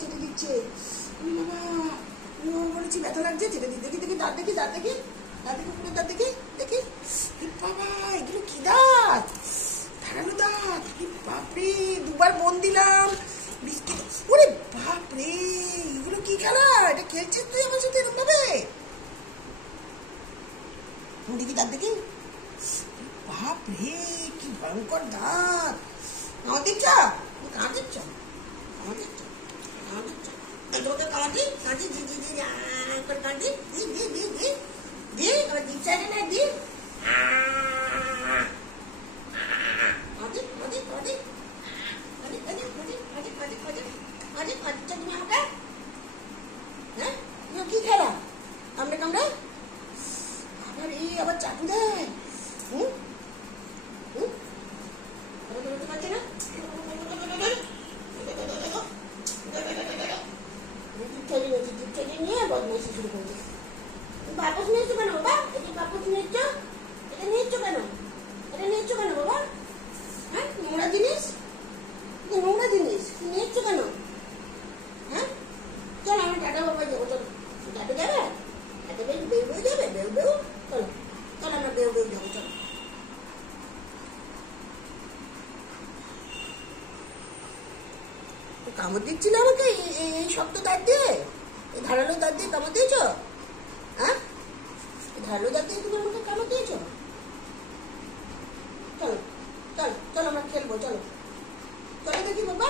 চেটে দিচ্ছে। বাবা বলেছি ব্যথা লাগছে, চেটে দিই। দেখি দেখি দাঁত দেখি, দাঁত দেখি, দাঁত দেখি, উপরে দাঁত দেখি, দেখি। বাবা এগুলো কি দাঁত, ধারালো দাঁত। বাপরে, দুবার বোন দিলাম বিস্কিট। ওরে বাপরে, এগুলো কি খেলা? এটা খেলছিস তুই আমার সাথে এরকম ভাবে? দেখি দাঁত দেখি। বাপরে কি ভয়ঙ্কর দাঁত। আমার দিচ্ছ, কামড় দিচ্ছ, কামড় দিচ্ছ, কামড় দিচ্ছ। তোমাকে কামড়ি কাঁদি, দি দি দি করে কাঁদি, দি দি দি দি দি। আবার দিচ্ছে না, দি। কি খেলা? কামড়ে কামড়ে আবার এই আবার চাটু দেয়। বলতে পারছি না, দুধ নিয়ে বদমাইশি শুরু করছে। বাপস নিয়েছো কেন বাবা? এটা বাপস নিয়েছ, এটা নিয়েছো কেন? এটা নিয়েছো কেন বাবা? হ্যাঁ, নোংরা জিনিস, নোংরা জিনিস নিয়েছো কেন? হ্যাঁ, চলো আমি টাটা বাবা যাবো। চলো টাটা যাবে, টাটা বেউ বেউ যাবে, বেউ বেউ। চলো চলো আমরা বেউ বেউ যাবো। চলো। কামড় দিচ্ছিল আমাকে এই শক্ত দাঁত দিয়ে, এই ধারালো দাঁত দিয়ে কামড় দিয়েছ? হ্যাঁ, ধারালো দাঁত দিয়ে তুমি আমাকে কামড় দিয়েছ? চলো চলো চলো আমরা খেলবো। চলো চলো দেখি বাবা।